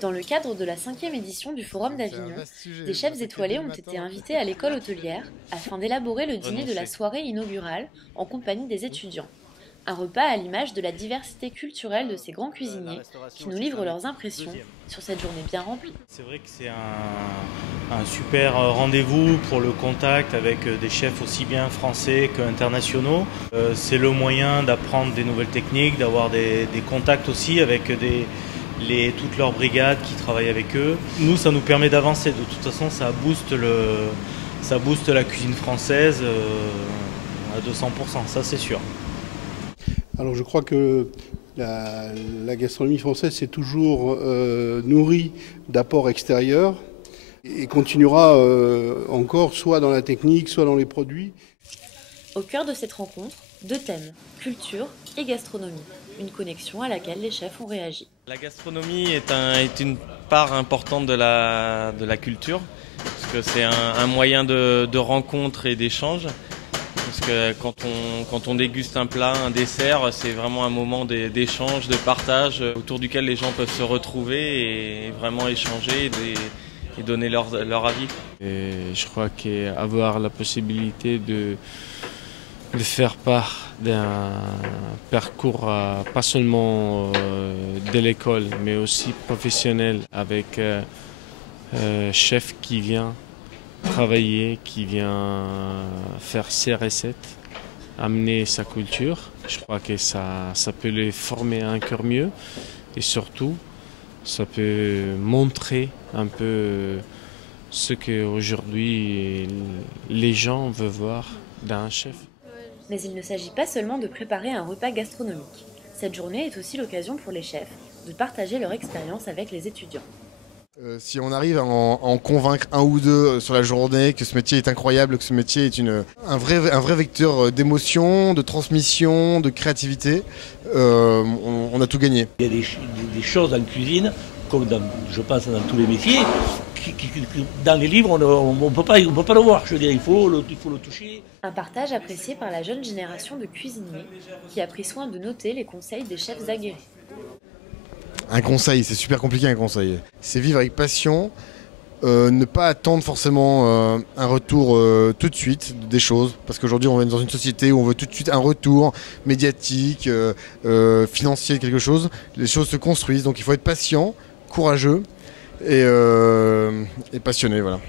Dans le cadre de la 5e édition du Forum C'est un d'Avignon, vaste sujet. des Je chefs pensais que c'était étoilés le ont matin. été invités à l'école hôtelière afin d'élaborer le dîner de la Renoncer. soirée inaugurale en compagnie des étudiants. Un repas à l'image de la diversité culturelle de ces grands cuisiniers qui nous livrent leurs impressions sur cette journée bien remplie. C'est vrai que c'est un super rendez-vous pour le contact avec des chefs aussi bien français qu'internationaux. C'est le moyen d'apprendre des nouvelles techniques, d'avoir des contacts aussi avec toutes leurs brigades qui travaillent avec eux. Nous, ça nous permet d'avancer. De toute façon, ça booste la cuisine française à 200%, ça c'est sûr. Alors je crois que la gastronomie française s'est toujours nourrie d'apports extérieurs et continuera encore soit dans la technique, soit dans les produits. Au cœur de cette rencontre, deux thèmes, culture et gastronomie, une connexion à laquelle les chefs ont réagi. La gastronomie est une part importante de la culture, parce que c'est un moyen de rencontre et d'échange. Parce que quand on déguste un plat, un dessert, c'est vraiment un moment d'échange, de partage, autour duquel les gens peuvent se retrouver et vraiment échanger et donner leur avis. Et je crois qu'avoir la possibilité de faire part d'un parcours pas seulement de l'école, mais aussi professionnel, avec chef qui vient travailler, qui vient faire ses recettes, amener sa culture. Je crois que ça peut les former encore mieux et surtout, ça peut montrer un peu ce qu'aujourd'hui les gens veulent voir d'un chef. Mais il ne s'agit pas seulement de préparer un repas gastronomique. Cette journée est aussi l'occasion pour les chefs de partager leur expérience avec les étudiants. Si on arrive à en convaincre un ou deux sur la journée que ce métier est incroyable, que ce métier est un vrai vecteur d'émotion, de transmission, de créativité, on a tout gagné. Il y a des choses en cuisine, comme je pense dans tous les métiers, dans les livres on ne peut pas le voir. Je veux dire, il faut le toucher. Un partage apprécié par la jeune génération de cuisiniers qui a pris soin de noter les conseils des chefs aguerris. Un conseil, c'est super compliqué un conseil. C'est vivre avec passion, ne pas attendre forcément un retour tout de suite des choses. Parce qu'aujourd'hui on est dans une société où on veut tout de suite un retour médiatique, financier, quelque chose. Les choses se construisent, donc il faut être patient, courageux et passionné. Voilà.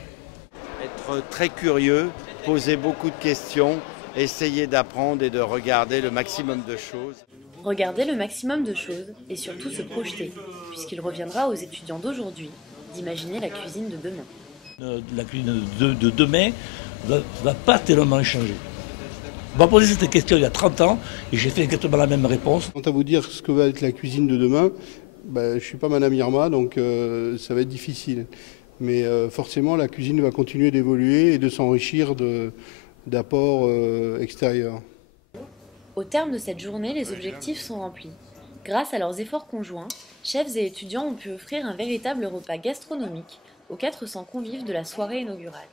Être très curieux, poser beaucoup de questions, essayer d'apprendre et de regarder le maximum de choses. Regarder le maximum de choses et surtout se projeter, puisqu'il reviendra aux étudiants d'aujourd'hui d'imaginer la cuisine de demain. La cuisine de demain va pas tellement changer. On m'a posé cette question il y a 30 ans et j'ai fait exactement la même réponse. Quant à vous dire ce que va être la cuisine de demain, je ne suis pas Madame Irma, donc ça va être difficile. Mais forcément, la cuisine va continuer d'évoluer et de s'enrichir d'apports extérieurs. Au terme de cette journée, les objectifs sont remplis. Grâce à leurs efforts conjoints, chefs et étudiants ont pu offrir un véritable repas gastronomique aux 400 convives de la soirée inaugurale.